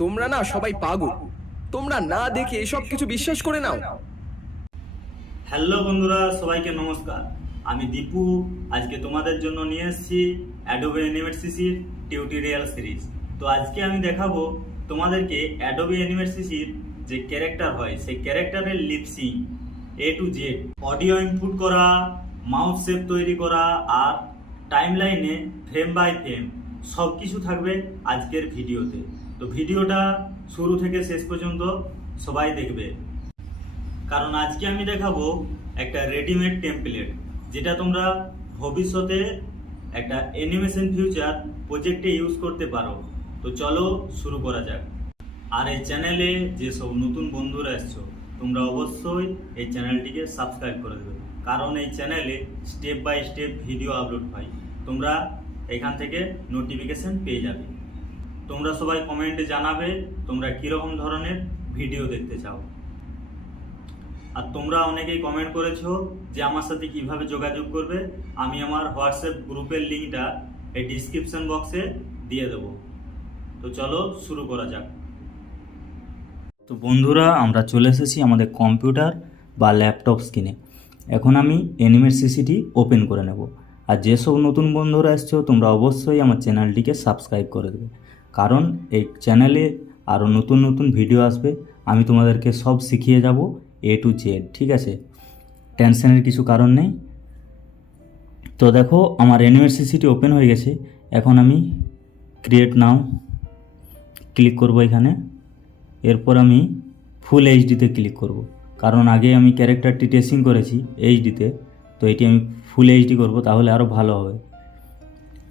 তোমরা না সবাই পাগল। তোমরা না দেখে এসব কিছু বিশ্বাস করে নাও। হ্যালো বন্ধুরা, সবাইকে নমস্কার। আমি দীপু। আজকে তোমাদের জন্য নিয়ে এসেছি অ্যাডোবে অ্যানিমেট সিসির টিউটোরিয়াল সিরিজ। তো আজকে আমি দেখাবো তোমাদেরকে অ্যাডোবে অ্যানিমেট সিসির যে ক্যারেক্টার হয় সেই ক্যারেক্টারের lip sync A to Z, audio input করা, মাউস শেপ তৈরি করা আর টাইমলাইনে ফ্রেম বাই ফ্রেম সব কিছু থাকবে আজকের ভিডিওতে। তো ভিডিওটা শুরু থেকে শেষ পর্যন্ত সবাই দেখবে, কারণ আজকে আমি দেখাবো একটা রেডিমেড টেমপ্লেট যেটা তোমরা ভবিষ্যতে একটা অ্যানিমেশন ফিউচার প্রজেক্টে ইউজ করতে পারো। তো চলো শুরু করা যাক। আর এই চ্যানেলে যেসব নতুন বন্ধুরা এসছো তোমরা অবশ্যই এই চ্যানেলটিকে সাবস্ক্রাইব করে দেবে, কারণ এই চ্যানেলে step by step video upload হয়, তোমরা এখান থেকে নোটিফিকেশন পেয়ে যাবে। তোমরা সবাই কমেন্টে জানাবে তোমরা কীরকম ধরনের ভিডিও দেখতে চাও। আর তোমরা অনেকেই কমেন্ট করেছো যে আমার সাথে কিভাবে যোগাযোগ করবে। আমি আমার হোয়াটসঅ্যাপ গ্রুপের লিঙ্কটা এই ডিসক্রিপশন বক্সে দিয়ে দেবো। তো চলো শুরু করা যাক। তো বন্ধুরা, আমরা চলে এসেছি আমাদের কম্পিউটার বা ল্যাপটপ স্ক্রিনে। এখন আমি অ্যানিমেট সিসিটি ওপেন করে নেব। আর যেসব নতুন বন্ধুরা এসছো তোমরা অবশ্যই আমার চ্যানেলটিকে সাবস্ক্রাইব করে দেবে, কারণ এই চ্যানেলে আরও নতুন নতুন ভিডিও আসবে। আমি তোমাদেরকে সব শিখিয়ে যাব এ টু জেড, ঠিক আছে? টেনশনের কিছু কারণ নেই। তো দেখো আমার অ্যানিমেট সিসিটি ওপেন হয়ে গেছে। এখন আমি ক্রিয়েট নাও ক্লিক করব এখানে। এরপর আমি ফুল এইচডিতে ক্লিক করব, কারণ আগে আমি ক্যারেক্টারটি ট্রেসিং করেছি এইচডিতে। তো এটি আমি ফুল এইচডি করব, তাহলে আরও ভালো হবে,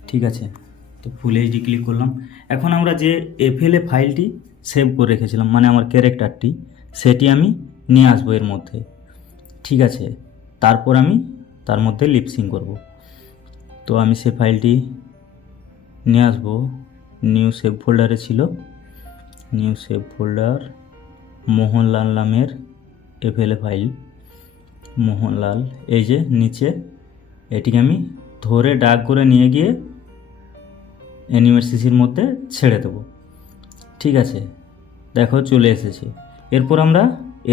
ঠিক আছে? তো ফুল এইচডি ক্লিক করলাম। এখন আমরা যে এফএলএ ফাইলটি সেভ করে রেখেছিলাম, মানে আমার ক্যারেক্টারটি, সেটি আমি নিয়ে আসবো এর মধ্যে, ঠিক আছে? তারপর আমি তার মধ্যে লিপসিং করব। তো আমি সে ফাইলটি নিয়ে আসবো। নিউ সেভ ফোল্ডারে ছিল, নিউ সেভ ফোল্ডার, মোহনলাল নামের এফএলএ ফাইল, মোহনলাল। এই যে নিচে, এটিকে আমি ধরে ড্র্যাগ করে নিয়ে গিয়ে অ্যানিমেট সিসির মধ্যে ছেড়ে দেবো, ঠিক আছে? দেখো চলে এসেছে। এরপর আমরা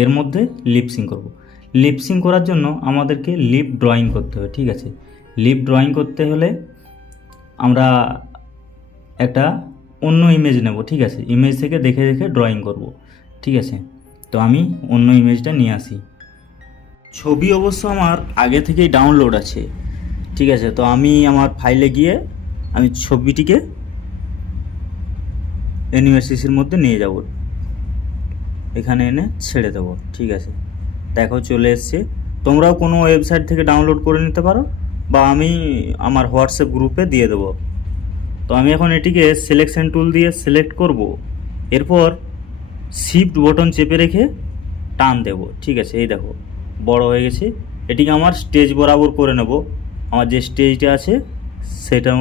এর মধ্যে লিপসিং করব। লিপসিং করার জন্য আমাদেরকে লিপ ড্রয়িং করতে হবে, ঠিক আছে? লিপ ড্রয়িং করতে হলে আমরা একটা অন্য ইমেজ নেব, ঠিক আছে? ইমেজ থেকে দেখে দেখে ড্রয়িং করব, ঠিক আছে? তো আমি অন্য ইমেজটা নিয়ে আসি। ছবি অবশ্য আমার আগে থেকেই ডাউনলোড আছে, ঠিক আছে? তো আমি আমার ফাইলে গিয়ে আমি ছবিটিকে অ্যানিমেট সিসির মধ্যে নিয়ে যাব, এখানে এনে ছেড়ে দেবো, ঠিক আছে? দেখো চলে এসছে। তোমরাও কোনো ওয়েবসাইট থেকে ডাউনলোড করে নিতে পারো, বা আমি আমার হোয়াটসঅ্যাপ গ্রুপে দিয়ে দেবো। তো আমি এখন এটিকে সিলেকশন টুল দিয়ে সিলেক্ট করব। এরপর শিফট বটন চেপে রেখে টান দেব, ঠিক আছে? এই দেখো বড় হয়ে গেছে। এটিকে আমার স্টেজ বরাবর করে নেব। আমার যে স্টেজটা আছে সেটা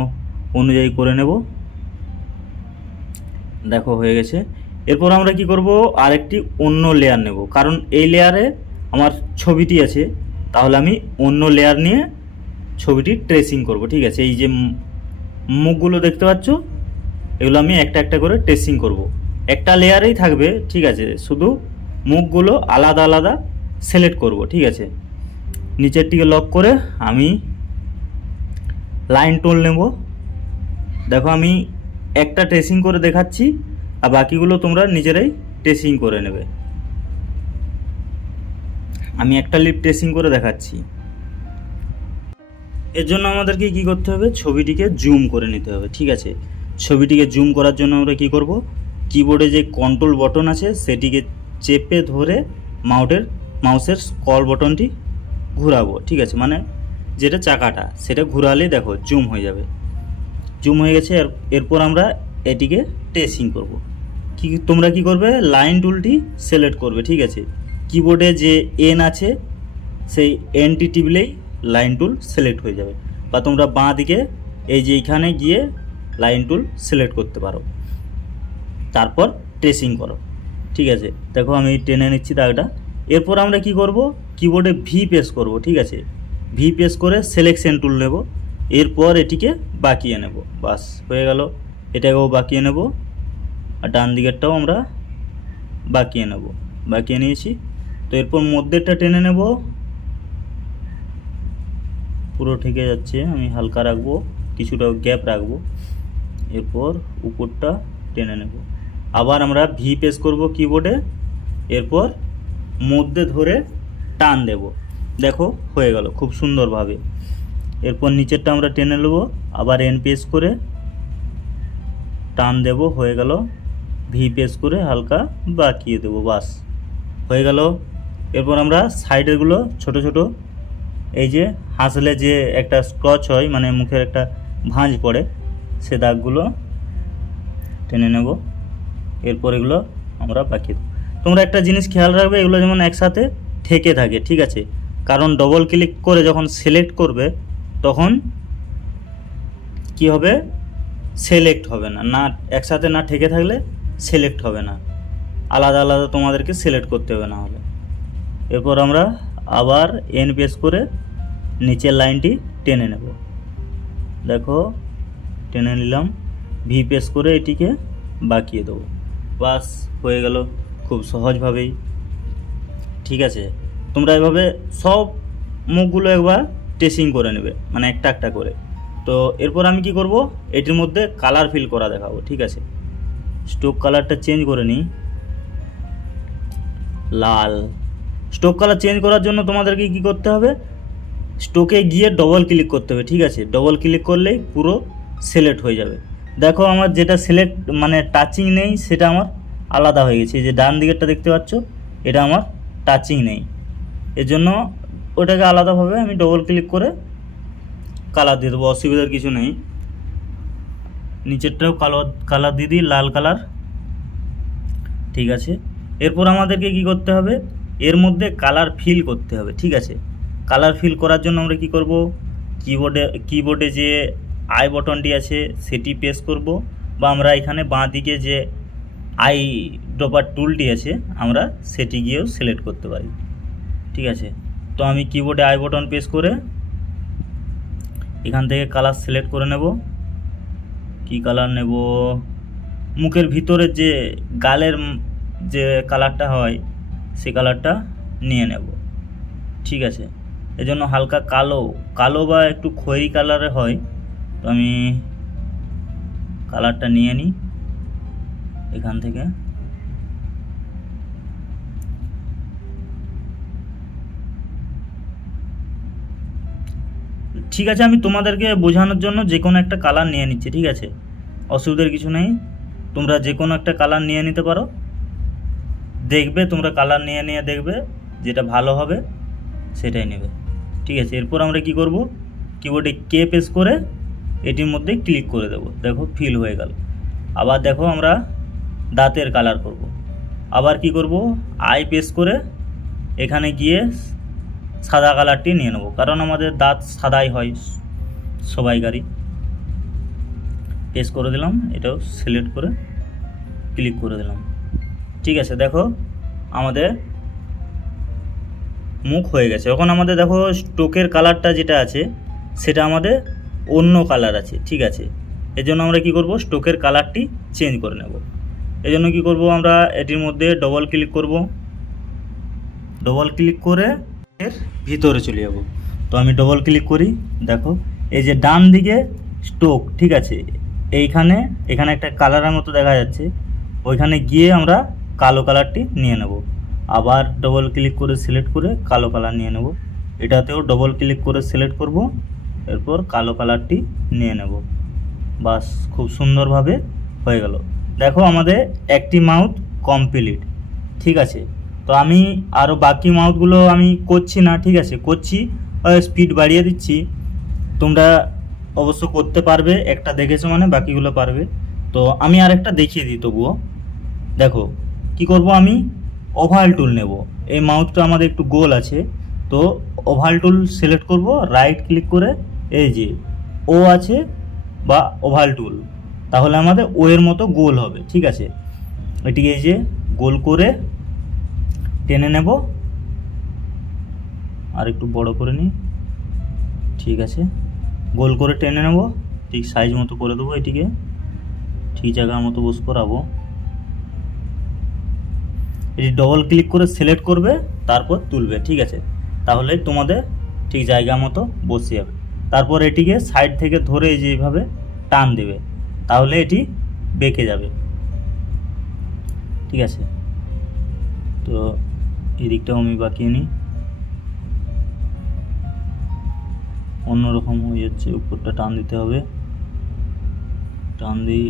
অনুযায়ী করে নেব। দেখো হয়ে গেছে। এরপর আমরা কি করব, আরেকটি অন্য লেয়ার নেব, কারণ এই লেয়ারে আমার ছবিটি আছে। তাহলে আমি অন্য লেয়ার নিয়ে ছবিটি ট্রেসিং করব, ঠিক আছে? এই যে মুখগুলো দেখতে পাচ্ছ, এগুলো আমি একটা একটা করে ট্রেসিং করব। একটা লেয়ারেই থাকবে, ঠিক আছে? শুধু মুখগুলো আলাদা আলাদা সিলেক্ট করব, ঠিক আছে? নিচেরটিকে লক করে আমি লাইন টুল নেব। দেখো আমি একটা ট্রেসিং করে দেখাচ্ছি, আর বাকিগুলো তোমরা নিজেরাই ট্রেসিং করে নেবে। আমি একটা লিপ ট্রেসিং করে দেখাচ্ছি। এর জন্য আমাদেরকে কি করতে হবে, ছবিটিকে জুম করে নিতে হবে, ঠিক আছে? ছবিটিকে জুম করার জন্য আমরা কি করব, কিবোর্ডে যে কন্ট্রোল বটন আছে সেটিকে চেপে ধরে মাউসের স্ক্রল বটনটি ঘোরাবো, ঠিক আছে? মানে যেটা চাকাটা সেটা ঘোরালেই দেখো জুম হয়ে যাবে। জুম হয়ে গেছে। এরপর আমরা এটিকে ট্রেসিং করব। তোমরা কি করবে, লাইন টুলটি সিলেক্ট করবে, ঠিক আছে? কিবোর্ডে যে এন আছে সেই এনটি টিপলেই লাইন টুল সিলেক্ট হয়ে যাবে, বা তোমরা বাঁ দিকে এই যে এখানে গিয়ে লাইন টুল সিলেক্ট করতে পারো। তারপর ট্রেসিং করো, ঠিক আছে? দেখো আমি টেনে নিচ্ছি দাগটা। এরপর আমরা কি করব, কিবোর্ডে ভি প্রেস করব, ঠিক আছে? ভি প্রেস করে সিলেকশন টুল নেব। এরপর এটিকে বাঁকিয়ে নেব, বাস হয়ে গেল। এটাকেও বাঁকিয়ে নেব। আর ডান দিকেরটাও আমরা বাঁকিয়ে নেব। বাঁকিয়ে নিয়েছি। তো এরপর মধ্যেরটা টেনে নেব, পুরো ঠেকে যাচ্ছে, আমি হালকা রাখবো, কিছুটা গ্যাপ রাখবো। এরপর উপরটা টেনে নেব। আবার আমরা ভি প্রেস করব কিবোর্ডে, এরপর মধ্যে ধরে টান দেব। দেখো হয়ে গেল খুব সুন্দরভাবে। এরপর নিচেরটা আমরা টেনে নেব, আবার এন প্রেস করে টান দেব, হয়ে গেল। ভি প্রেস করে হালকা বাঁকিয়ে দেবো, বাস হয়ে গেল। এরপর আমরা সাইডেরগুলো ছোট ছোট, এই যে হাসলে যে একটা স্ক্রচ হয়, মানে মুখের একটা ভাঁজ পড়ে, সে দাগগুলো টেনে নেব। এরপর এগুলো আমরা বাঁকিয়ে দেবো। তোমরা একটা জিনিস খেয়াল রাখবে, এগুলো যেমন একসাথে ঠেকে থাকে, ঠিক আছে? কারণ ডবল ক্লিক করে যখন সিলেক্ট করবে তখন কি হবে, সিলেক্ট হবে না, না একসাথে না ঠেকে থাকলে সিলেক্ট হবে না, আলাদা আলাদা তোমাদেরকে সিলেক্ট করতে হবে না হলে। এরপর আমরা আবার এন প্রেস করে নিচের লাইনটি টেনে নেব। দেখো টেনে নিলাম, ভি প্রেস করে এটিকে বাঁকিয়ে দেবো, বাস হয়ে গেল খুব সহজভাবেই। ঠিক আছে, তোমরা এভাবে সব মুখগুলো একবার টেস্টিং করে নেবে, মানে একটা একটা করে। তো এরপর আমি কি করব, এটির মধ্যে কালার ফিল করা দেখাবো। ঠিক আছে, স্ট্রোক কালারটা চেঞ্জ করে নিই, লাল। স্ট্রোক কালার চেঞ্জ করার জন্য তোমাদেরকে কি করতে হবে, স্ট্রোকে গিয়ে ডবল ক্লিক করতে হবে। ঠিক আছে, ডবল ক্লিক করলেই পুরো সিলেক্ট হয়ে যাবে। দেখো আমার যেটা সিলেক্ট মানে টাচিং নেই সেটা আমার আলাদা হয়ে গেছে। এই যে ডান দিকেরটা দেখতে পাচ্ছ, এটা আমার টাচিং নেই, এর জন্য ওটাকে আলাদাভাবে আমি ডবল ক্লিক করে কালার দিয়ে দেবো, অসুবিধার কিছু নেই। নিচেরটাও কালার দিয়ে দিই, লাল কালার। ঠিক আছে, এরপর আমাদেরকে কি করতে হবে, এর মধ্যে কালার ফিল করতে হবে। ঠিক আছে, কালার ফিল করার জন্য আমরা কি করব, কিবোর্ডে যে আই বটনটি আছে সেটি প্রেস করব, বা আমরা এখানে বাঁ দিকে যে আই ড্রপার টুলটি আছে আমরা সেটি গিয়েও সিলেক্ট করতে পারি। ঠিক আছে, তো আমি কিবোর্ডে আই বটন প্রেস করে এখান থেকে কালার সিলেক্ট করে নেব। কি কালার নেব, মুখের ভিতরের যে গালের যে কালারটা হয় সে কালারটা নিয়ে নেব। ঠিক আছে, এজন্য হালকা কালো বা একটু খয়েরি কালারে হয়, তো আমি কালারটা নিয়ে নিই এখান থেকে। ঠিক আছে, আমি তোমাদেরকে বোঝানোর জন্য যে কোনো একটা কালার নিয়ে নিচ্ছি। ঠিক আছে, অসুবিধার কিছু নেই, তোমরা যে কোনো একটা কালার নিয়ে নিতে পারো। দেখবে তোমরা কালার নিয়ে দেখবে যেটা ভালো হবে সেটাই নেবে। ঠিক আছে, এরপর আমরা কি করব, কিবোর্ডে কে প্রেস করে এটির মধ্যে ক্লিক করে দেব। দেখো ফিল হয়ে গেল। আবার দেখো আমরা দাঁতের কালার করব। আবার কি করব, আই প্রেস করে এখানে গিয়ে সাদা কালারটি নিয়ে নেব, কারণ আমাদের দাঁত সাদাই হয় সবাইকারই। প্রেস করে দিলাম, এটাও সিলেক্ট করে ক্লিক করে দিলাম। ঠিক আছে, দেখো আমাদের মুখ হয়ে গেছে। এখন আমাদের দেখো স্ট্রোকের কালারটা যেটা আছে সেটা আমাদের অন্য কালার আছে। ঠিক আছে, এর জন্য আমরা কি করব, স্ট্রোকের কালারটি চেঞ্জ করে নেব। এই জন্য কী করব, আমরা এটির মধ্যে ডবল ক্লিক করব, ডবল ক্লিক করে এর ভিতরে চলে যাব। তো আমি ডবল ক্লিক করি, দেখো এই যে ডান দিকে স্ট্রোক, ঠিক আছে, এখানে একটা কালারের মতো দেখা যাচ্ছে, ওইখানে গিয়ে আমরা কালো কালারটি নিয়ে নেব। আবার ডবল ক্লিক করে সিলেক্ট করে কালো কালার নিয়ে নেব। এটাতেও ডবল ক্লিক করে সিলেক্ট করব, এরপর কালো কালারটি নিয়ে নেব। বাস খুব সুন্দরভাবে হয়ে গেল। দেখো আমাদের একটি মাউথ কমপ্লিট। ঠিক আছে, তো আমি আরও বাকি মাউথগুলো আমি করছি না। ঠিক আছে, করছি, স্পিড বাড়িয়ে দিচ্ছি, তোমরা অবশ্য করতে পারবে, একটা দেখেছো মানে বাকিগুলো পারবে। তো আমি আরেকটা দেখিয়ে দিই তবুও। দেখো কি করব, আমি ওভাল টুল নেব। এই মাউথটা আমাদের একটু গোল আছে, তো ওভাল টুল সিলেক্ট করব, রাইট ক্লিক করে এই যে ও আছে বা ওভাল টুল, তাহলে আমাদের ও এর মতো গোল হবে। ঠিক আছে, এটিকে এই যে গোল করে টেনে নেব, আর একটু বড় করে নিই। ঠিক আছে, গোল করে টেনে নেব, ঠিক সাইজ মতো করে দেবো, এটিকে ঠিক জায়গার মতো বস করাবো। এটি ডবল ক্লিক করে সিলেক্ট করবে, তারপর তুলবে, ঠিক আছে? তাহলে তোমাদের ঠিক জায়গা মতো বসে যাবে। তারপর এটিকে সাইড থেকে ধরে এই যে এইভাবে টান দেবে, তাহলে এটি বেঁকে যাবে, ঠিক আছে? তো এই দিকটাও আমি বাঁকিয়ে নিই। অন্যরকম হয়ে যাচ্ছে, উপরটা টান দিতে হবে, টান দিই,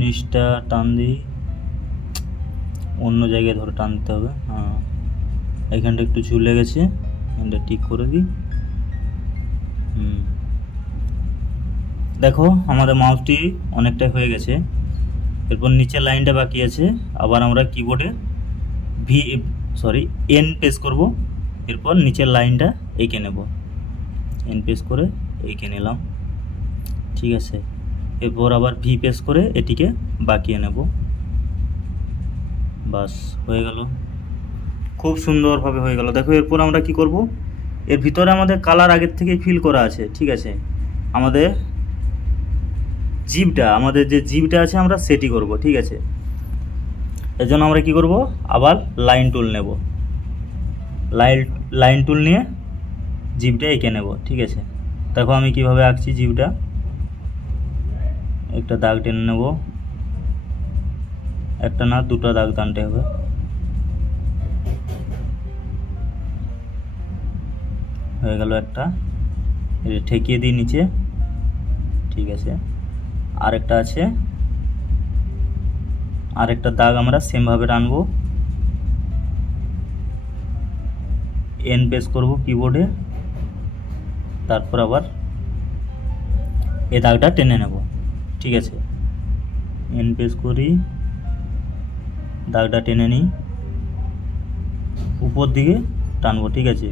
নিচটা টান দিই, অন্য জায়গায় ধরে টান দিতে হবে। এখানটা একটু ঝুলে গেছে, এখানটা ঠিক করে দিই। দেখো আমাদের মাউসটি অনেকটাই হয়ে গেছে। এরপর নিচের লাইনটা বাকি আছে, আবার আমরা কিবোর্ডে এন প্রেস করব, এরপর নিচের লাইনটা এঁকে নেব, এন প্রেস করে এঁকে নিলাম, ঠিক আছে? এরপর আবার ভি প্রেস করে এটিকে বাঁকিয়ে নেব, বাস হয়ে গেল, খুব সুন্দরভাবে হয়ে গেল। দেখো এরপর আমরা কি করব, এর ভিতরে আমাদের কালার আগের থেকেই ফিল করা আছে, ঠিক আছে? আমাদের যে জিভটা আছে আমরা সেটি করব, ঠিক আছে? এর জন্য আমরা কি করব, আবার লাইন টুল নেব, লাইন টুল নিয়ে জিভটা এঁকে নেব, ঠিক আছে? দেখো আমি কিভাবে আঁকছি জিভটা। একটা দাগ টেনে নেব, একটা না দুটো দাগ টানতে হবে, হয়ে গেল একটা। এটা ঠেকিয়ে দিই নিচে, ঠিক আছে? আরেকটা আছে, আরেকটা দাগ আমরা সেমভাবে টানবো, এন প্রেস করব কিবোর্ডে, তারপর আবার এই দাগটা টেনে নেব, ঠিক আছে? এন প্রেস করি, দাগটা টেনে নিই, উপর দিকে টানবো, ঠিক আছে?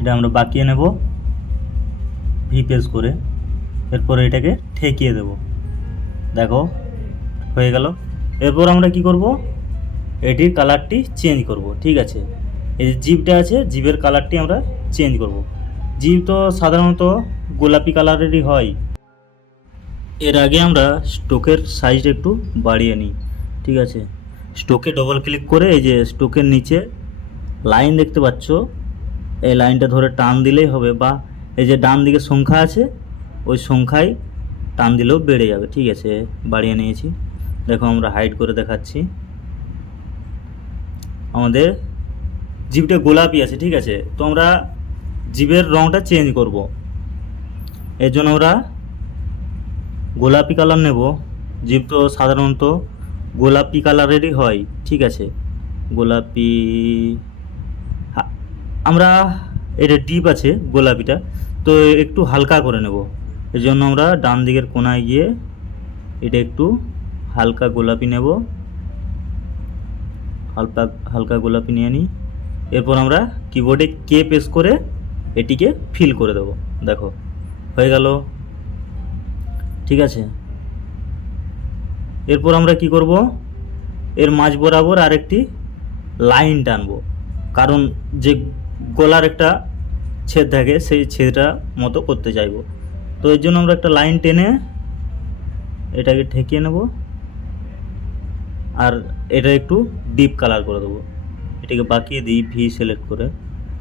এটা আমরা বাঁকিয়ে নেব ভি প্রেস করে, এরপর এটাকে ঠেকিয়ে দেব, দেখো হয়ে গেল। এরপর আমরা কি করব, এটির কালারটি চেঞ্জ করব, ঠিক আছে? এই যে জিভটা আছে, জিভের কালারটি আমরা চেঞ্জ করব। জিভ তো সাধারণত গোলাপি কালারেরই হয়। এর আগে আমরা স্টোকের সাইজটা একটু বাড়িয়ে নিই, ঠিক আছে? স্টোকে ডবল ক্লিক করে এই যে স্টোকের নিচে লাইন দেখতে পাচ্ছ, এই লাইনটা ধরে টান দিলেই হবে, বা এই যে ডান দিকে সংখ্যা আছে ওই সংখ্যায় টান দিলেও বেড়ে যাবে, ঠিক আছে? বাড়িয়ে নিয়েছি, দেখো আমরা হাইড করে দেখাচ্ছি। আমাদের জিভটা গোলাপি আছে, ঠিক আছে? তো আমরা জিভের রঙটা চেঞ্জ করব, এর জন্য আমরা গোলাপি কালার নেব। জিভ তো সাধারণত গোলাপি কালারেরই হয়, ঠিক আছে? গোলাপি, আমরা এটা ডিপ আছে গোলাপিটা, তো একটু হালকা করে নেব। এর জন্য আমরা ডান দিকের কোনায় গিয়ে এটা একটু হালকা গোলাপি নেব, হালকা গোলাপি নিয়ে নিই। এরপর আমরা কিবোর্ডে কে প্রেস করে এটিকে ফিল করে দেব, দেখো হয়ে গেল, ঠিক আছে? এরপর আমরা কি করব, এর মাঝ বরাবর আরেকটি লাইন টানবো, কারণ যে গলার একটা ছেদ থাকে সেই ছেদটা মতো করতে চাইবো। তো এর জন্য আমরা একটা লাইন টেনে এটাকে ঠেকিয়ে নেব, আর এটা একটু ডিপ কালার করে দেবো। এটাকে বাঁকিয়ে দিই ভি সিলেক্ট করে,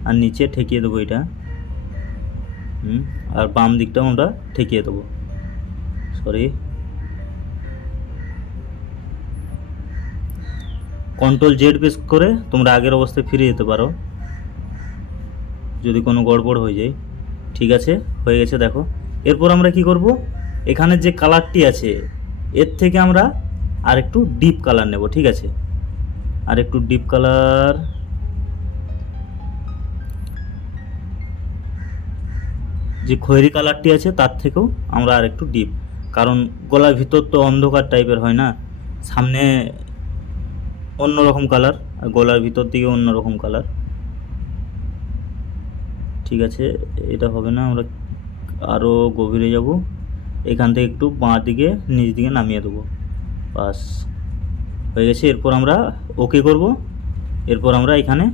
আর নিচে ঠেকিয়ে দেবো এটা, আর বাম দিকটাও আমরা ঠেকিয়ে দেবো, কন্ট্রোল জেড প্রেস করে তোমরা আগের অবস্থায় ফিরে যেতে পারো যদি কোনো গড়বড় হয়ে যায়, ঠিক আছে? হয়ে গেছে, দেখো। এরপর আমরা কি করব, এখানে যে কালারটি আছে এর থেকে আমরা আর একটু ডিপ কালার নেব, ঠিক আছে? আর একটু ডিপ কালার, যে খয়েরি কালারটি আছে তার থেকেও আমরা আর একটু ডিপ, কারণ গলার ভিতর তো অন্ধকার টাইপের হয় না, সামনে অন্যরকম কালার আর গলার ভিতর দিকে অন্যরকম কালার, ঠিক আছে? এটা হবে না, আমরা আরও গভীরে যাব, এখান থেকে একটু বাঁ দিকে নিচ দিকে নামিয়ে দেবো, বাস হয়ে গেছে। এরপর আমরা ওকে করব, এরপর আমরা এখানে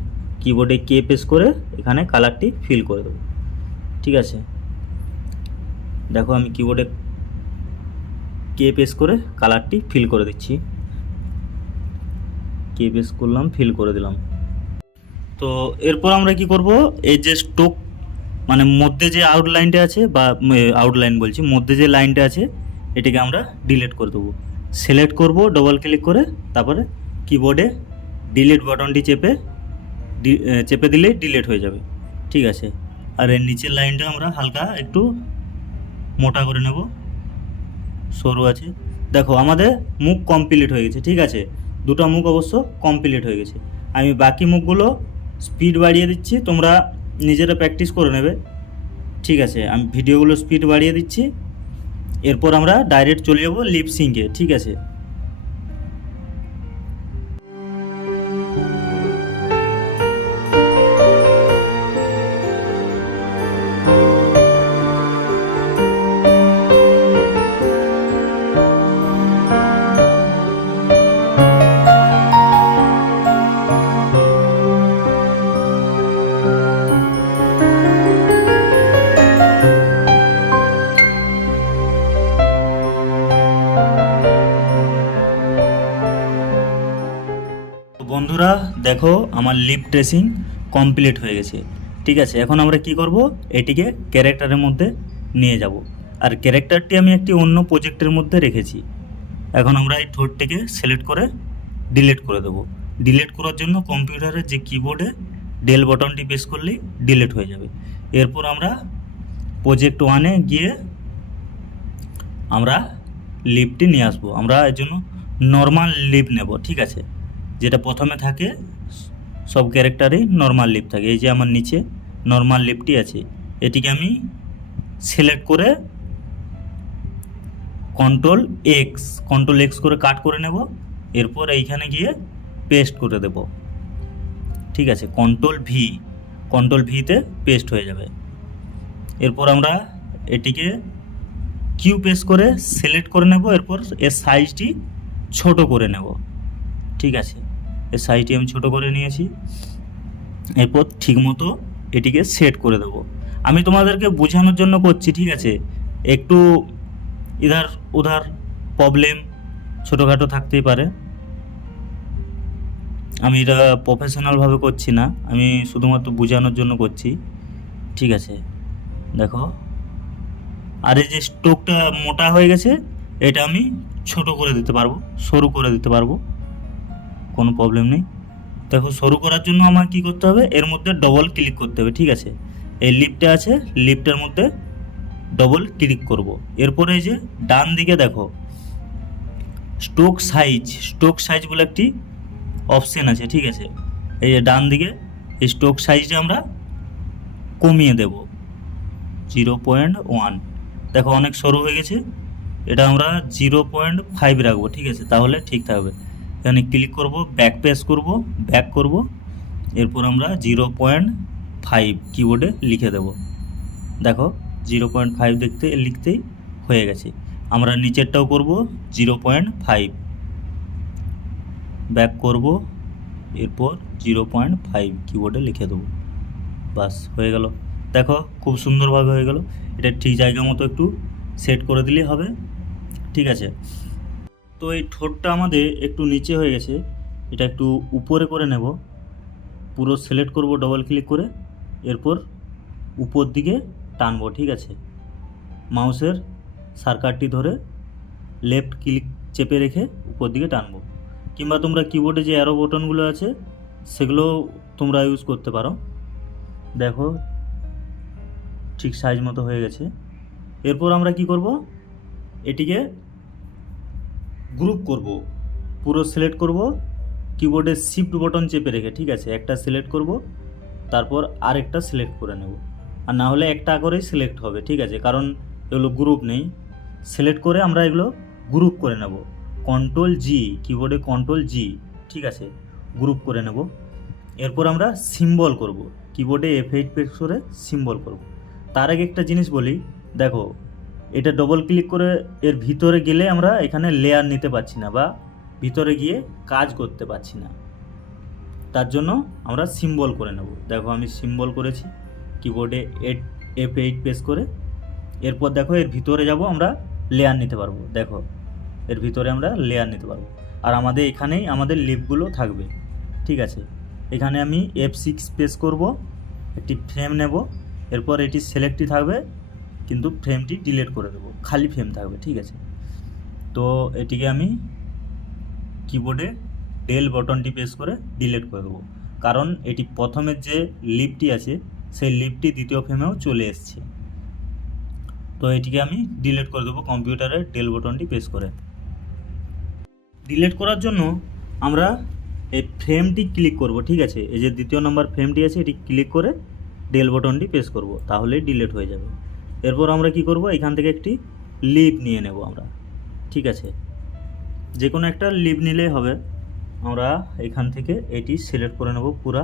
কিবোর্ডে কে প্রেস করে এখানে কালারটি ফিল করে দেবো। ঠিক আছে, দেখো আমি কিবোর্ডে কে প্রেস করে কালারটি ফিল করে দিচ্ছি। কে প্রেস করলাম, ফিল করে দিলাম। তো এরপর আমরা কি করব, এই যে স্ট্রোক মানে মধ্যে যে আউটলাইনটা আছে, বা আউটলাইন বলছি, মধ্যে যে লাইনটা আছে, এটাকে আমরা ডিলিট করে দেবো। সিলেক্ট করব ডবল ক্লিক করে, তারপরে কিবোর্ডে ডিলিট বাটনটি চেপে দিলেই ডিলিট হয়ে যাবে। ঠিক আছে, আর এর নিচের লাইনটা আমরা হালকা একটু মোটা করে নেব, সরু আছে। দেখো আমাদের মুখ কমপ্লিট হয়ে গেছে। ঠিক আছে, দুটো মুখ অবশ্য কমপ্লিট হয়ে গেছে। আমি বাকি মুখগুলো স্পিড বাড়িয়ে দিচ্ছি, তোমরা নিজেরা প্র্যাকটিস করে নেবে। ঠিক আছে, আমি ভিডিওগুলো স্পিড বাড়িয়ে দিচ্ছি। এরপর আমরা ডাইরেক্ট চলে যাব লিপ সিঙ্কে। ঠিক আছে, বন্ধুরা দেখো আমার লিপ ট্রেসিং কমপ্লিট হয়ে গেছে। ঠিক আছে, এখন আমরা কি করব, এটিকে ক্যারেক্টারের মধ্যে নিয়ে যাব। আর ক্যারেক্টারটি আমি একটি অন্য প্রজেক্টের মধ্যে রেখেছি। এখন আমরা এই ঠোঁটটিকে সিলেক্ট করে ডিলিট করে দেবো। ডিলিট করার জন্য কম্পিউটারের যে কিবোর্ডে ডেল বাটনটি প্রেস করলেই ডিলিট হয়ে যাবে। এরপর আমরা প্রজেক্ট 1-এ গিয়ে আমরা লিপটি নিয়ে আসবো। আমরা এর জন্য নর্মাল লিপ নেব। ঠিক আছে, যেটা প্রথমে থাকে, সব ক্যারেক্টারেই নর্মাল লিপ থাকে। এই যে আমার নিচে নর্মাল লিপটি আছে, এটিকে আমি সিলেক্ট করে কন্ট্রোল এক্স করে কাট করে নেব। এরপর এইখানে গিয়ে পেস্ট করে দেব। ঠিক আছে, কন্ট্রোল ভিতে পেস্ট হয়ে যাবে। এরপর আমরা এটিকে কিউ প্রেস করে সিলেক্ট করে নেব। এরপর এর সাইজটি ছোট করে নেব। ঠিক আছে, এর সাইজটি আমি ছোট করে নিয়েছি। এরপর ঠিকমতো এটিকে সেট করে দেব। আমি তোমাদেরকে বোঝানোর জন্য করছি। ঠিক আছে, একটু ইধার উধার প্রবলেম ছোটোখাটো থাকতেই পারে। আমি এটা প্রফেশনালভাবে করছি না, আমি শুধুমাত্র বোঝানোর জন্য করছি। ঠিক আছে, দেখো আর এই যে স্ট্রোকটা মোটা হয়ে গেছে, এটা আমি ছোট করে দিতে পারবো, সরু করে দিতে পারবো, কোনো প্রবলেম নেই। দেখো সরু করার জন্য আমার কি করতে হবে, এর মধ্যে ডবল ক্লিক করতে হবে। ঠিক আছে, এই লিপটা আছে, লিপটার মধ্যে ডবল ক্লিক করব। এরপরে এই যে ডান দিকে দেখো স্ট্রোক সাইজ বলে একটি অপশন আছে। ঠিক আছে, এই যে ডান দিকে এই স্ট্রোক সাইজটা আমরা কমিয়ে দেব 0.1। দেখো অনেক সরু হয়ে গেছে, এটা আমরা 0.5 রাখবো। ঠিক আছে, তাহলে ঠিক থাকবে। এখানে ক্লিক করব, ব্যাক করব। এরপর আমরা 0.5 কিবোর্ডে লিখে দেব। দেখো 0.5 লিখতেই হয়ে গেছে। আমরা নিচেরটাও করব 0.5, ব্যাক করব, এরপর 0.5 কিবোর্ডে লিখে দেবো। বাস হয়ে গেল। দেখো খুব সুন্দরভাবে হয়ে গেল। এটা ঠিক জায়গা মতো একটু সেট করে দিলেই হবে। ঠিক আছে, তো এই ঠোঁটটা আমাদের একটু নিচে হয়ে গেছে, এটা একটু উপরে করে নেব। পুরো সিলেক্ট করব ডবল ক্লিক করে, এরপর উপর দিকে টানবো। ঠিক আছে, মাউসের সার্কারটি ধরে লেফট ক্লিক চেপে রেখে উপর দিকে টানবো। কিংবা তোমরা কিবোর্ডে যে অ্যারো বাটনগুলো আছে সেগুলো তোমরা ইউজ করতে পারো। দেখো ঠিক সাইজ মতো হয়ে গেছে। এরপর আমরা কি করব, এটিকে গ্রুপ করব। পুরো সিলেক্ট করব কিবোর্ডে শিফট বাটন চেপে রেখে। ঠিক আছে, একটা সিলেক্ট করব, তারপর আরেকটা সিলেক্ট করে নেব। আর না হলে একটা করেই সিলেক্ট হবে। ঠিক আছে, কারণ এগুলো গ্রুপ নেই। সিলেক্ট করে আমরা এগুলো গ্রুপ করে নেব। কন্ট্রোল-G, কিবোর্ডে কন্ট্রোল-G। ঠিক আছে, গ্রুপ করে নেব। এরপর আমরা সিম্বল করব, কিবোর্ডে F8 প্রেস করে সিম্বল করব। তার আগে একটা জিনিস বলি, দেখো এটা ডবল ক্লিক করে এর ভিতরে গেলে আমরা এখানে লেয়ার নিতে পারছি না, বা ভিতরে গিয়ে কাজ করতে পারছি না। তার জন্য আমরা সিম্বল করে নেব। দেখো আমি সিম্বল করেছি কিবোর্ডে F8 প্রেস করে। এরপর দেখো এর ভিতরে যাব, আমরা লেয়ার নিতে পারবো। দেখো এর ভিতরে আমরা লেয়ার নিতে পারবো, আর আমাদের এখানেই আমাদের লিপগুলো থাকবে। ঠিক আছে, এখানে আমি F6 প্রেস করব, একটি ফ্রেম নেব, এরপর এটি সিলেক্টই থাকবে কিন্তু ফ্রেমটি ডিলিট করে দেবো, খালি ফ্রেম থাকবে। ঠিক আছে, তো এটিকে আমি কিবোর্ডে ডেল বটনটি প্রেস করে ডিলিট করে দেবো, কারণ এটি প্রথমের যে লিপটি আছে সেই লিপটি দ্বিতীয় ফ্রেমেও চলে এসছে। তো এটিকে আমি ডিলিট করে দেবো কম্পিউটারের ডেল বটনটি প্রেস করে। ডিলিট করার জন্য আমরা এই ফ্রেমটি ক্লিক করব। ঠিক আছে, এই যে দ্বিতীয় নম্বর ফ্রেমটি আছে এটি ক্লিক করে ডেল বটনটি প্রেস করব, তাহলেই ডিলিট হয়ে যাবে। এরপর আমরা কি করব, এখান থেকে একটি লিপ নিয়ে নেব আমরা। ঠিক আছে, যে কোনো একটা লিপ নিলেই হবে। আমরা এখান থেকে এটি সিলেক্ট করে নেব পুরা।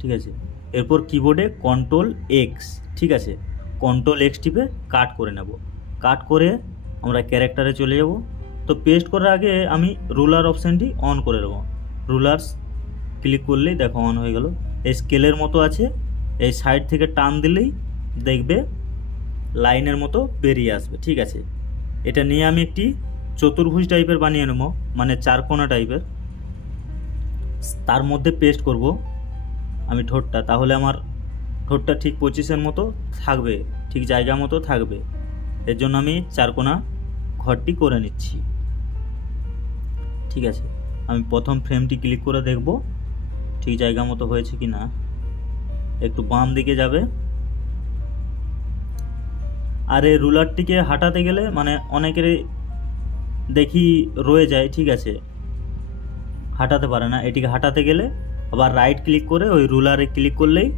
ঠিক আছে, এরপর কিবোর্ডে Ctrl+X, ঠিক আছে, Ctrl+X টিপে কাট করে নেব। কাট করে আমরা ক্যারেক্টারে চলে যাব। তো পেস্ট করার আগে আমি রুলার অপশানটি অন করে দেবো। রুলার্স ক্লিক করলেই দেখো অন হয়ে গেল। এই স্কেলের মতো আছে, এই সাইড থেকে টান দিলেই দেখবে লাইনের মতো বেরিয়ে আসবে। ঠিক আছে, এটা নিয়ে আমি একটি চতুর্ভুজ টাইপের বানিয়ে নেব, মানে চারকোনা টাইপের। তার মধ্যে পেস্ট করব আমি ঠোঁটটা, তাহলে আমার ঠোঁটটা ঠিক পজিশন মতো থাকবে, ঠিক জায়গা মতো থাকবে। এর জন্য আমি চারকোনা ঘরটি করে নিচ্ছি। ঠিক আছে, আমি প্রথম ফ্রেমটি ক্লিক করে দেখব ঠিক জায়গা মতো হয়েছে কি না। একটু বাম দিকে যাবে, আর এই রুলারটিকে হাঁটাতে গেলে মানে অনেকের দেখি রয়ে যায়। ঠিক আছে, হাঁটাতে পারে না, এটিকে হাঁটাতে গেলে আবার রাইট ক্লিক করে ওই রুলারে ক্লিক করলেই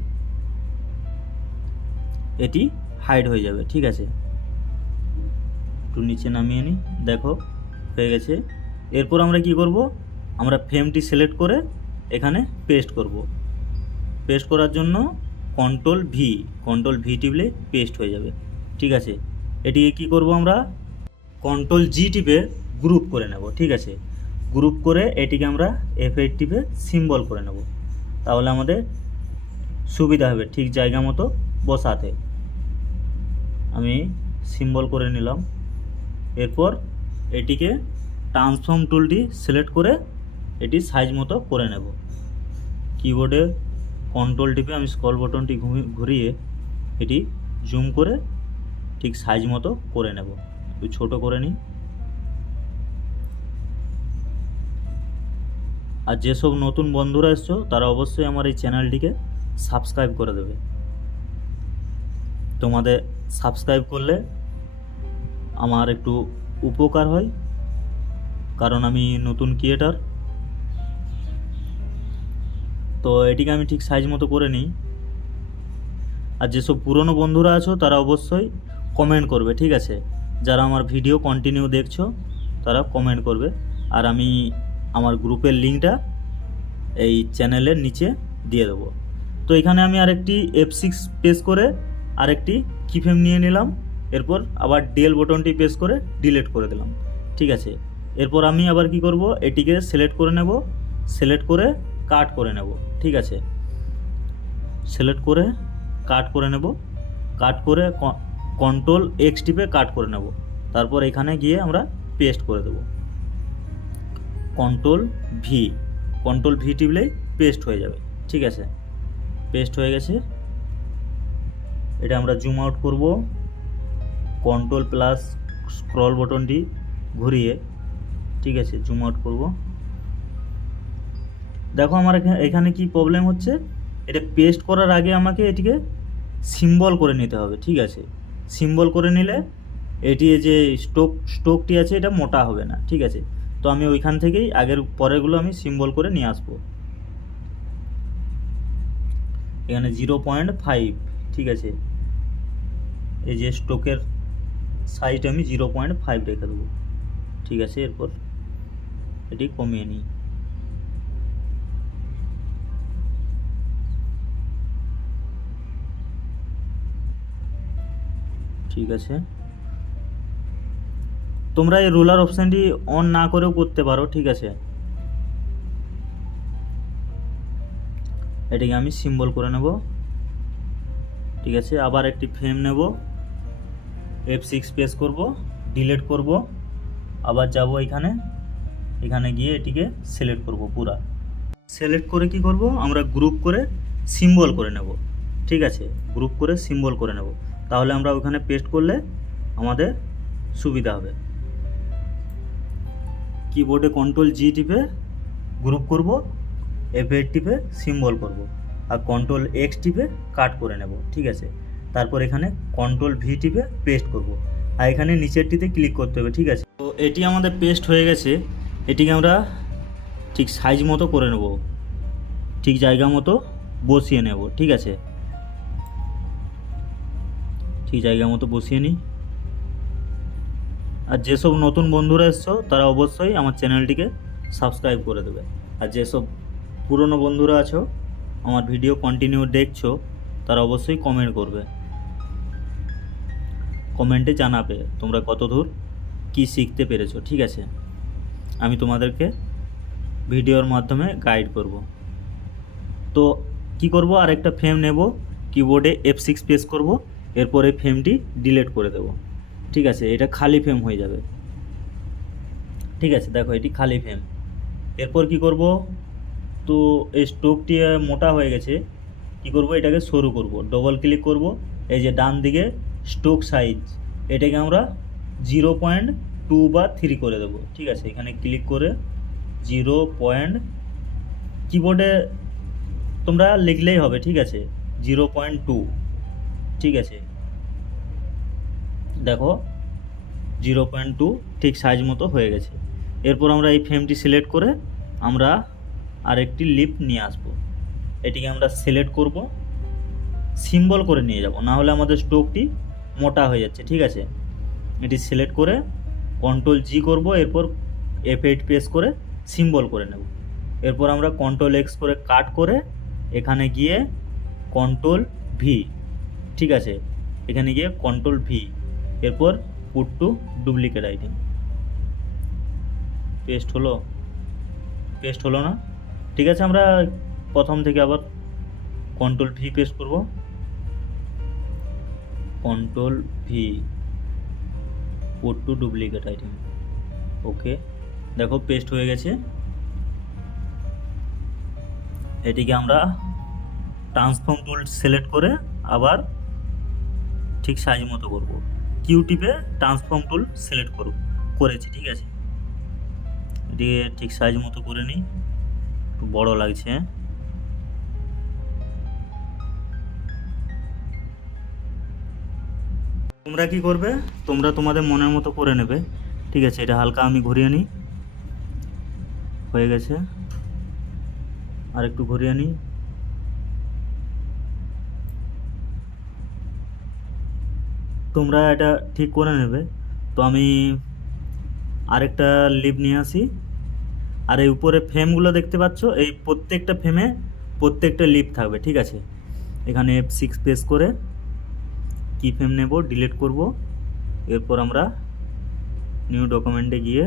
এটি হাইড হয়ে যাবে। ঠিক আছে, একটু নিচে নামিয়ে নিই, দেখো হয়ে গেছে। এরপর আমরা কি করব, আমরা ফ্রেমটি সিলেক্ট করে এখানে পেস্ট করব। পেস্ট করার জন্য Ctrl+V টিপলে পেস্ট হয়ে যাবে। ঠিক আছে, এটিকে কি করব, আমরা Ctrl+G টিপে গ্রুপ করে নেব। ঠিক আছে, গ্রুপ করে এটিকে আমরা F8 টিপে সিম্বল করে নেব, তাহলে আমাদের সুবিধা হবে ঠিক জায়গা মতো বসাতে। আমি সিম্বল করে নিলাম। এরপর এটিকে ট্রান্সফর্ম টুলটি সিলেক্ট করে এটি সাইজ মতো করে নেব। কিবোর্ডে কন্ট্রোল টিপে আমি স্ক্রল বাটনটি ঘুরিয়ে এটি জুম করে ঠিক সাইজ মতো করে নেব। একটু ছোটো করে নিই। আর যেসব নতুন বন্ধুরা এসছো তারা অবশ্যই আমার এই চ্যানেলটিকে সাবস্ক্রাইব করে দেবে। তোমাদের সাবস্ক্রাইব করলে আমার একটু উপকার হয়, কারণ আমি নতুন ক্রিয়েটার। তো এটিকে আমি ঠিক সাইজ মতো করে নিই। আর যেসব পুরনো বন্ধুরা আছো তারা অবশ্যই কমেন্ট করবে। ঠিক আছে, যারা আমার ভিডিও কন্টিনিউ দেখছো তারা কমেন্ট করবে। আর আমি আমার গ্রুপের লিঙ্কটা এই চ্যানেলের নিচে দিয়ে দেবো। তো এখানে আমি আরেকটি F6 প্রেস করে আরেকটি কিফ্রেম নিয়ে নিলাম। এরপর আবার ডেল বটনটি প্রেস করে ডিলিট করে দিলাম। ঠিক আছে, এরপর আমি আবার কি করব, এটিকে সিলেক্ট করে নেব, সিলেক্ট করে কাট করে নেব। ঠিক আছে, সিলেক্ট করে কাট করে নেব, কাট করে Ctrl+X টিপে কাট করে নেব। তারপর এখানে গিয়ে আমরা পেস্ট করে দেব। Ctrl+V টিপলেই পেস্ট হয়ে যাবে। ঠিক আছে, পেস্ট হয়ে গেছে। এটা আমরা জুম আউট করব, Ctrl+ স্ক্রল বাটনটি ঘুরিয়ে। ঠিক আছে, জুম আউট করব। দেখো আমার এখানে কি প্রবলেম হচ্ছে, এটা পেস্ট করার আগে আমাকে এটিকে সিম্বল করে নিতে হবে। ঠিক আছে, সিম্বল করে নিলে এটি যে স্টোকটি আছে এটা মোটা হবে না। ঠিক আছে, তো আমি ওইখান থেকেই আগের পরেরগুলো আমি সিম্বল করে নিয়ে আসবো। এখানে 0.5। ঠিক আছে, এই যে স্টোকের সাইজ আমি 0.5 রেখে দেবো। ঠিক আছে, এরপর এটি কমিয়ে নিই। ঠিক আছে, তোমরা এই রোলার অপশানটি অন না করেও করতে পারো। ঠিক আছে, এটাকে আমি সিম্বল করে নেব। ঠিক আছে, আবার একটি ফ্রেম নেব, F6 প্রেস করব, ডিলিট করব, আবার যাব এখানে গিয়ে এটিকে সিলেক্ট করব। পুরা সিলেক্ট করে কি করব, আমরা গ্রুপ করে সিম্বল করে নেব। ঠিক আছে, গ্রুপ করে সিম্বল করে নেব, তাহলে আমরা ওখানে পেস্ট করলে আমাদের সুবিধা হবে। কিবোর্ডে Ctrl G টিপে গ্রুপ করব, F8 টিপে সিম্বল করব, আর Ctrl X টিপে কাট করে নেব। ঠিক আছে, তারপর এখানে Ctrl V টিপে পেস্ট করব, আর এখানে নিচেরটিতে ক্লিক করতে হবে। ঠিক আছে, তো এটি আমাদের পেস্ট হয়ে গেছে। এটিকে আমরা ঠিক সাইজ মতো করে নেব, ঠিক জায়গা মতো বসিয়ে নেব। ঠিক আছে, ঠিক জায়গা মতো বসিয়ে নিই। আর যেসব নতুন বন্ধুরা এসছো তারা অবশ্যই আমার চ্যানেলটিকে সাবস্ক্রাইব করে দেবে, আর যেসব পুরনো বন্ধুরা আছো আমার ভিডিও কন্টিনিউ দেখছো তারা অবশ্যই কমেন্ট করবে, কমেন্টে জানাবে তোমরা কতদূর কি শিখতে পেরেছো। ঠিক আছে, আমি তোমাদেরকে ভিডিওর মাধ্যমে গাইড করব। তো কি করব, আরেকটা ফ্রেম নেব, কিবোর্ডে F6 প্রেস করব, এরপর এই ফ্রেমটি ডিলিট করে দেব। ঠিক আছে, এটা খালি ফ্রেম হয়ে যাবে। ঠিক আছে, দেখো এটি খালি ফ্রেম। এরপর কি করব, তো এই স্ট্রোকটি মোটা হয়ে গেছে, কি করব, এটাকে সরু করব, ডবল ক্লিক করব, এই যে ডান দিকে স্ট্রোক সাইজ, এটাকে আমরা 0.2 বা 3 করে দেব। ঠিক আছে, এখানে ক্লিক করে 0. কিবোর্ডে তোমরা লিখলেই হবে। ঠিক আছে, 0.2। ঠিক আছে, দেখো 0.2 ঠিক সাইজ মতো হয়ে গেছে। এরপর আমরা এই ফ্রেমটি সিলেক্ট করে আমরা আরেকটি লিপ নিয়ে আসব, এটিকে আমরা সিলেক্ট করব, সিম্বল করে নিয়ে যাব, না হলে আমাদের স্ট্রোকটি মোটা হয়ে যাচ্ছে। ঠিক আছে, এটি সিলেক্ট করে Ctrl G করব, এরপর F8 প্রেস করে সিম্বল করে নেব। এরপর আমরা Ctrl X করে কাট করে এখানে গিয়ে Ctrl V। ঠিক আছে, এখানে গিয়ে Ctrl V, এরপর put to duplicate item. Paste হলো না? ঠিক আছে, আমরা প্রথম থেকে আবার Ctrl V পেস্ট করব, Ctrl V, put to duplicate item. Okay, দেখো পেস্ট হয়ে গেছে। এটিকে আমরা ট্রান্সফর্ম টুল সিলেক্ট করে আবার ঠিক সাইজ মতো করব, কিউ টিপে ট্রান্সফর্ম টুল সিলেক্ট করেছি। ঠিক আছে, এটিকে ঠিক সাইজ মতো করে নিই, একটু বড় লাগছে। তোমরা কি করবে, তোমরা তোমাদের মনের মতো করে নেবে। ঠিক আছে, এটা হালকা আমি ঘুরিয়ে নিই, হয়ে গেছে, আর একটু ঘুরিয়ে নিই। তোমরা এটা ঠিক করে নেবে। তো আমি আরেকটা লিপ নিয়ে আসি, আর এই উপরে ফ্রেমগুলো দেখতে পাচ্ছ, এই প্রত্যেকটা ফ্রেমে প্রত্যেকটা লিপ থাকবে। ঠিক আছে, এখানে F6 প্রেস করে কি ফ্রেম নেব, ডিলিট করব, এরপর আমরা নিউ ডকুমেন্টে গিয়ে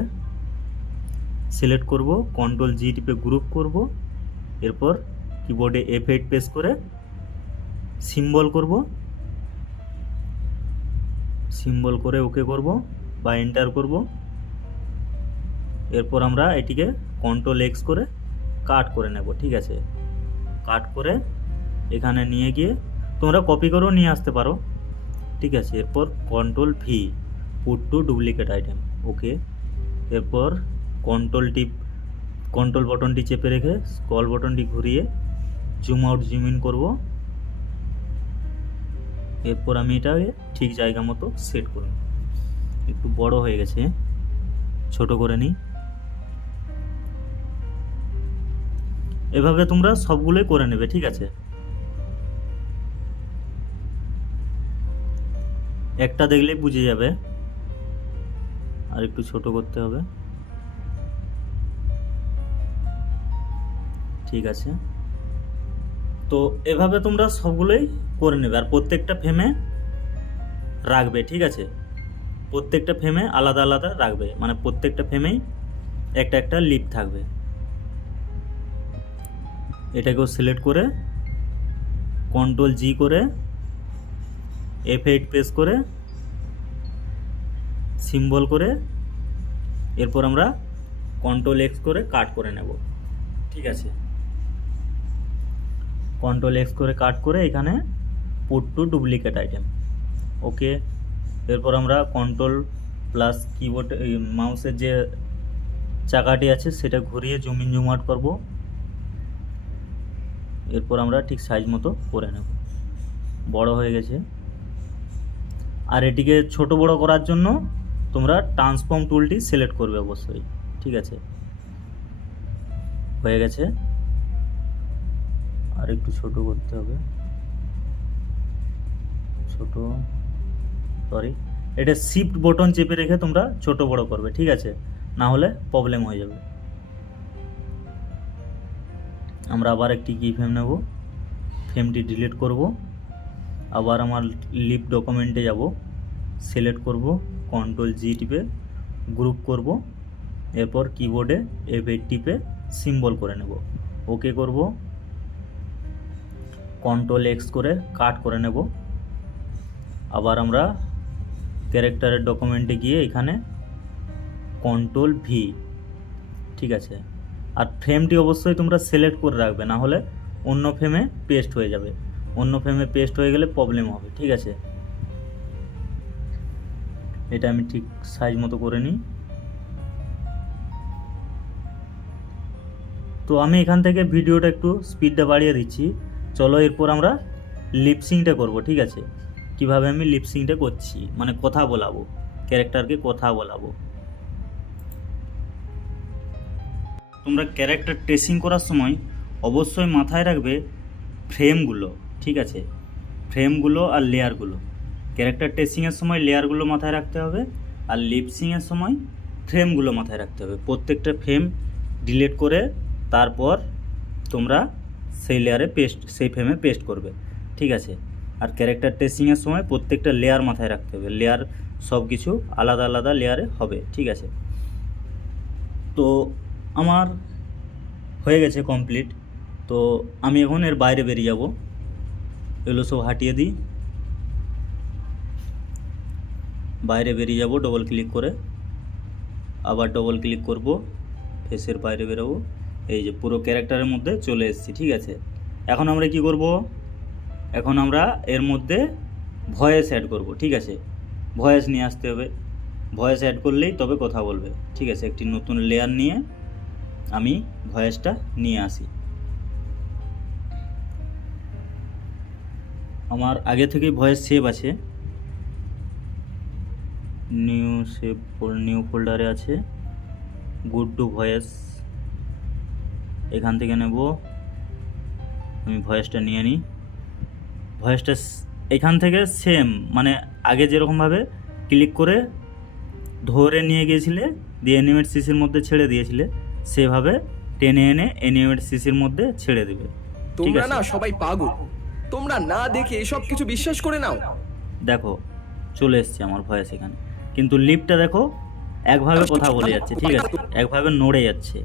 সিলেক্ট করব, Ctrl G টিপে গ্রুপ করব, এরপর কিবোর্ডে F8 প্রেস করে সিম্বল করে ওকে করব বা এন্টার করব। এরপর আমরা এটিকে Ctrl X করে কাট করে নেব। ঠিক আছে, কাট করে এখানে নিয়ে গিয়ে তোমরা কপি করেও নিয়ে আসতে পারো। ঠিক আছে, এরপর Ctrl V, put to duplicate item. Okay, এরপর কন্ট্রোল বাটনটি চেপে রেখে স্ক্রল বাটনটি ঘুরিয়ে জুম আউট জুম ইন করব। এরপর আমি এটাকে ঠিক জায়গা মতো সেট করব। একটু বড় হয়ে গেছে, ছোট করে নিই। এভাবে তোমরা সবগুলোই করে নেবে। ঠিক আছে, একটা দেখলেই বুঝে যাবে, আর একটু ছোট করতে হবে। ঠিক আছে, তো এভাবে তোমরা সবগুলোই করে নেবে, আর প্রত্যেকটা ফ্রেমে রাখবে। ঠিক আছে, প্রত্যেকটা ফ্রেমে আলাদা আলাদা রাখবে, মানে প্রত্যেকটা ফ্রেমেই একটা একটা লিপ থাকবে। এটাকেও সিলেক্ট করে কন্ট্রোল জি করে F8 প্রেস করে সিম্বল করে এরপর আমরা কন্ট্রোল এক্স করে কাট করে নেব। ঠিক আছে, কন্ট্রোল এক্স করে কাট করে এখানে put to duplicate item. Okay, এরপর আমরা কন্ট্রোল প্লাস কিবোর্ড মাউসের যে চাকাটি আছে সেটা ঘুরিয়ে জুম ইন জুম আউট করবো। এরপর আমরা ঠিক সাইজ মতো করে নেব। বড় হয়ে গেছে। আর এটিকে ছোট বড় করার জন্য তোমরা ট্রান্সফর্ম টুলটি সিলেক্ট করবে অবশ্যই। ঠিক আছে, হয়ে গেছে। আর একটু ছোট করতে হবে, ছোট, সরি, এটা শিফট বটন চেপে রেখে তোমরা ছোট বড় করবে। ঠিক আছে, না হলে প্রবলেম হয়ে যাবে। আমরা আবার একটি কি ফ্রেম নেব, ফ্রেমটি ডিলিট করব। আবার আমার লিপ ডকুমেন্টে যাব, সিলেক্ট করব, কন্ট্রোল জি টিপে গ্রুপ করব, এরপর কিবোর্ডে F8 টিপে সিম্বল করে নেব। ওকে করব, কন্ট্রোল এক্স করে কাট করে নেব। আবার আমরা ক্যারেক্টারের ডকুমেন্টে গিয়ে এখানে কন্ট্রোল ভি। ঠিক আছে, আর ফ্রেমটি অবশ্যই তোমরা সিলেক্ট করে রাখবে, না হলে অন্য ফ্রেমে পেস্ট হয়ে যাবে। অন্য ফ্রেমে পেস্ট হয়ে গেলে প্রবলেম হবে। ঠিক আছে, এটা আমি ঠিক সাইজ মতো করে নিই। তো আমি এখান থেকে ভিডিওটা একটু স্পিডটা বাড়িয়ে দিচ্ছি। চলো এরপর আমরা লিপসিংটা করব। ঠিক আছে, কিভাবে আমি লিপসিংটা করছি, মানে কথা বলাবো, ক্যারেক্টারকে কথা বলাবো। তোমরা ক্যারেক্টার ট্রেসিং করার সময় অবশ্যই মাথায় রাখবে ফ্রেমগুলো। ঠিক আছে, ফ্রেমগুলো আর লেয়ারগুলো। ক্যারেক্টার ট্রেসিংয়ের সময় লেয়ারগুলো মাথায় রাখতে হবে, আর লিপসিংয়ের সময় ফ্রেমগুলো মাথায় রাখতে হবে। প্রত্যেকটা ফ্রেম ডিলিট করে তারপর তোমরা সেই লেয়ারে সেই ফ্রেমে পেস্ট করবে। ঠিক আছে, আর ক্যারেক্টার ট্রেসিংয়ের সময় প্রত্যেকটা লেয়ার মাথায় রাখতে হবে। লেয়ার সব কিছু আলাদা আলাদা লেয়ারে হবে। ঠিক আছে, তো আমার হয়ে গেছে কমপ্লিট। তো আমি এখন এর বাইরে বেরিয়ে যাব। এগুলো সব হাটিয়ে দিই, বাইরে বেরিয়ে যাব ডবল ক্লিক করে। আবার ডবল ক্লিক করব, ফেসের বাইরে বেরোবো। এই যে পুরো ক্যারেক্টারের মধ্যে চলে এসেছি। ঠিক আছে, এখন আমরা কি করব, এখন আমরা এর মধ্যে ভয়েস অ্যাড করব। ঠিক আছে, ভয়েস নিয়ে আসতে হবে। ভয়েস অ্যাড করলেই তবে কথা বলবে। ঠিক আছে, একটি নতুন লেয়ার নিয়ে আমি ভয়েসটা নিয়ে আসি। আমার আগে থেকেই ভয়েস সেভ আছে, নিউ ফোল্ডারে আছে, গুড টু ভয়েস। এখান থেকে নেব, আমি ভয়েসটা নিয়ে নিই। ভয়েসটা এখান থেকে সেম, মানে আগে যেরকমভাবে ক্লিক করে ধরে নিয়ে গিয়েছিলে দিয়ে অ্যানিমেট সিসির মধ্যে ছেড়ে দিয়েছিলে, সেভাবে টেনে এনে অ্যানিমেট সিসির মধ্যে ছেড়ে দেবে। ঠিক তোমরা আছে, না সবাই পাগল, তোমরা না দেখে এসব কিছু বিশ্বাস করে নাও। দেখো চলে এসছে আমার ভয়েস এখানে, কিন্তু লিপটা দেখো একভাবে কথা বলে যাচ্ছে। ঠিক আছে, একভাবে নড়ে যাচ্ছে।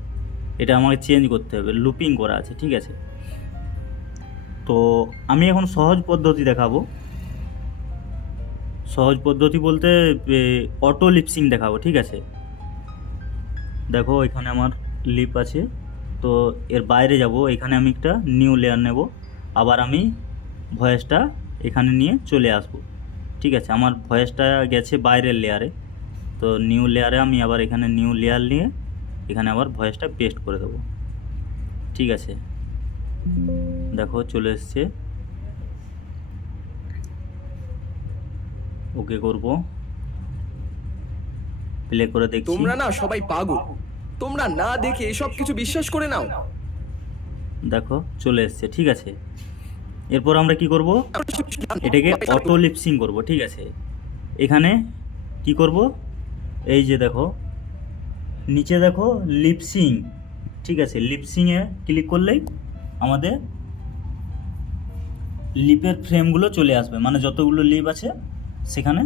এটা আমাকে চেঞ্জ করতে হবে, লুপিং করা আছে। ঠিক আছে, তো আমি এখন সহজ পদ্ধতি দেখাবো। সহজ পদ্ধতি বলতে অটো লিপসিং দেখাবো। ঠিক আছে, দেখো এখানে আমার লিপ আছে, তো এর বাইরে যাব। এখানে আমি একটা নিউ লেয়ার নেব, আবার আমি ভয়েসটা এখানে নিয়ে চলে আসব। ঠিক আছে, আমার ভয়েসটা গেছে বাইরের লেয়ারে, তো নিউ লেয়ারে আমি আবার এখানে নিউ লেয়ার নিয়ে এখানে আবার ভয়েসটা পেস্ট করে দেবো। ঠিক আছে, দেখো চলে এসছে। ওকে করব, প্লে করে দেখছি। তোমরা না সবাই পাগল, তোমরা না দেখে এসব কিছু বিশ্বাস করে নাও। দেখো চলে এসছে। ঠিক আছে, এরপর আমরা কি করব, এটাকে অটো লিপসিং করব। ঠিক আছে, এখানে কি করব, এই যে দেখো নিচে দেখো লিপসিং। ঠিক আছে, লিপসিংয়ে ক্লিক করলেই আমাদের লিপের ফ্রেমগুলো চলে আসবে, মানে যতগুলো লিপ আছে সেখানে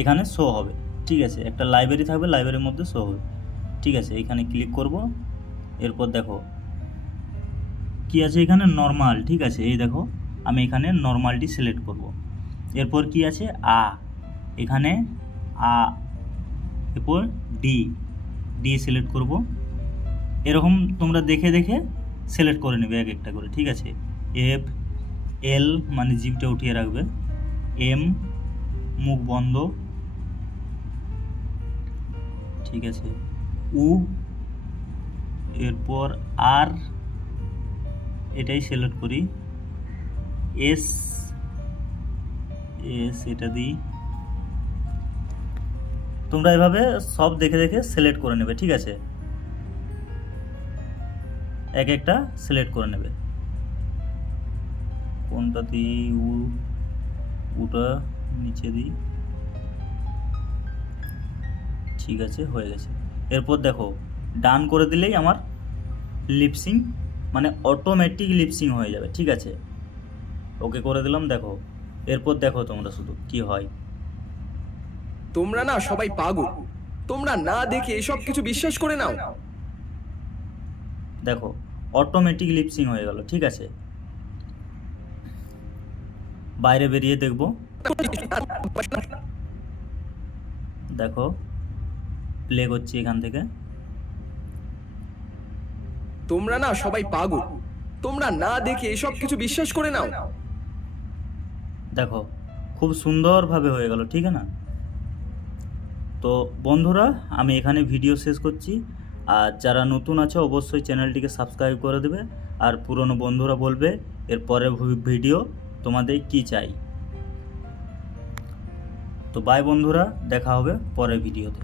এখানে শো হবে। ঠিক আছে, একটা লাইব্রেরি থাকবে, লাইব্রেরির মধ্যে শো হবে। ঠিক আছে, এখানে ক্লিক করব। এরপর দেখো কি আছে এখানে, নর্মাল। ঠিক আছে, এই দেখো আমি এখানে নর্মালটি সিলেক্ট করব। এরপর কি আছে আ, এখানে আ, এরপর ডি, ডি সিলেক্ট করব। এরকম তোমরা দেখে দেখে সিলেক্ট করে নেবে এক একটা করে, ঠিক আছে। এফ, এল মানে জিভটা উঠিয়ে রাখবে, এম মুখ বন্ধ, ঠিক আছে, উ, এরপর আর, এটাই সিলেক্ট করি, এস, এস এটা দিই। তোমরা এভাবে সব দেখে দেখে সিলেক্ট করে নেবে, ঠিক আছে। এক একটা সিলেক্ট করে নেবে। কোনটা দিই, উটা নিচে দিই, ঠিক আছে, হয়ে গেছে। এরপর দেখো ডান করে দিলেই আমার লিপসিং মানে অটোমেটিক লিপসিং হয়ে যাবে, ঠিক আছে। ওকে করে দিলাম, দেখো। এরপর দেখো তোমরা শুধু কি হয়। তোমরা না সবাই পাগল, তোমরা না দেখে এসব কিছু বিশ্বাস করে নাও। দেখো অটোমেটিক লিপসিং হয়ে গেল, ঠিক আছে। বাইরে বেরিয়ে দেখব, দেখো প্লে করছি এখান থেকে। তোমরা না সবাই পাগল, তোমরা না দেখে এসব কিছু বিশ্বাস করে নাও। দেখো খুব সুন্দরভাবে হয়ে গেল, ঠিক না। তো বন্ধুরা, আমি এখানে ভিডিও শেষ করছি। আর যারা নতুন আছে অবশ্যই চ্যানেলটিকে সাবস্ক্রাইব করে দেবে। আর পুরনো বন্ধুরা বলবে এর পরের ভিডিও তোমাদের কি চাই। তো বাই বন্ধুরা, দেখা হবে পরের ভিডিওতে।